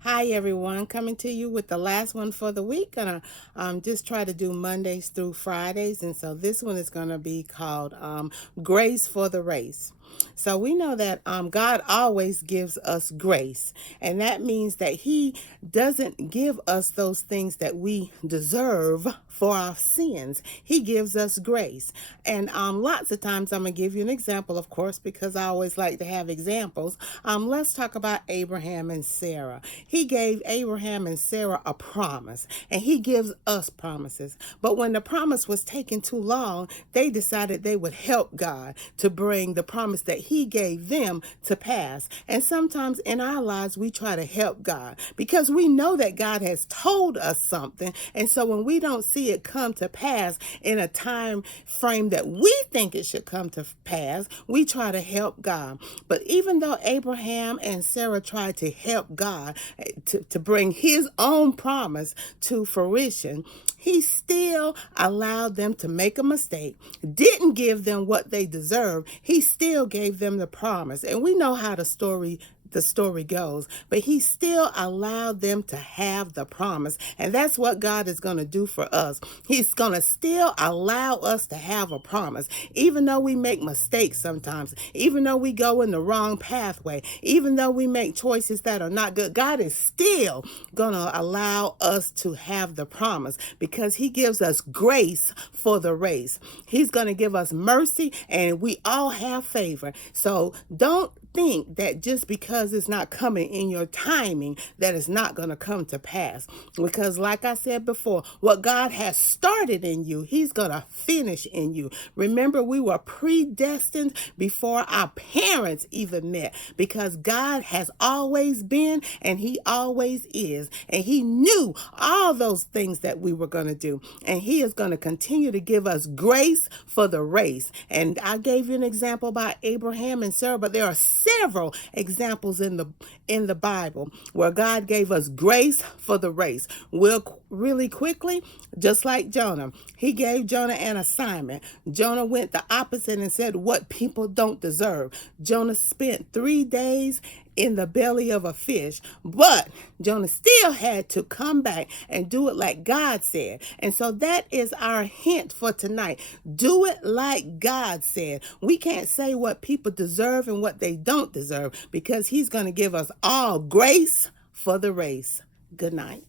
Hi everyone, coming to you with the last one for the week. Gonna just try to do Mondays through Fridays, and so this one is gonna be called Grace for the Race. So we know that God always gives us grace, and that means that He doesn't give us those things that we deserve for our sins. He gives us grace, and lots of times I'm gonna give you an example, of course, because I always like to have examples. Let's talk about Abraham and Sarah. He gave Abraham and Sarah a promise, and He gives us promises. But when the promise was taking too long, they decided they would help God to bring the promise that He gave them to pass. And sometimes in our lives, we try to help God because we know that God has told us something. And so when we don't see it come to pass in a time frame that we think it should come to pass, we try to help God. But even though Abraham and Sarah tried to help God to bring His own promise to fruition, He still allowed them to make a mistake, didn't give them what they deserved. He still gave them the promise. And we know how the story goes, but He still allowed them to have the promise. And that's what God is going to do for us. He's going to still allow us to have a promise, even though we make mistakes sometimes, even though we go in the wrong pathway, even though we make choices that are not good. God is still going to allow us to have the promise because He gives us grace for the race. He's going to give us mercy, and we all have favor. So don't think that just because it's not coming in your timing that it's not going to come to pass, because like I said before, what God has started in you, He's going to finish in you. Remember, we were predestined before our parents even met, because God has always been and He always is, and He knew all those things that we were going to do, and He is going to continue to give us grace for the race. And I gave you an example about Abraham and Sarah, but there are several examples in the Bible where God gave us grace for the race. Really quickly, just like Jonah, He gave Jonah an assignment. Jonah went the opposite and said what people don't deserve. Jonah spent 3 days in the belly of a fish, but Jonah still had to come back and do it like God said. And so that is our hint for tonight. Do it like God said. We can't say what people deserve and what they don't deserve, because He's going to give us all grace for the race. Good night.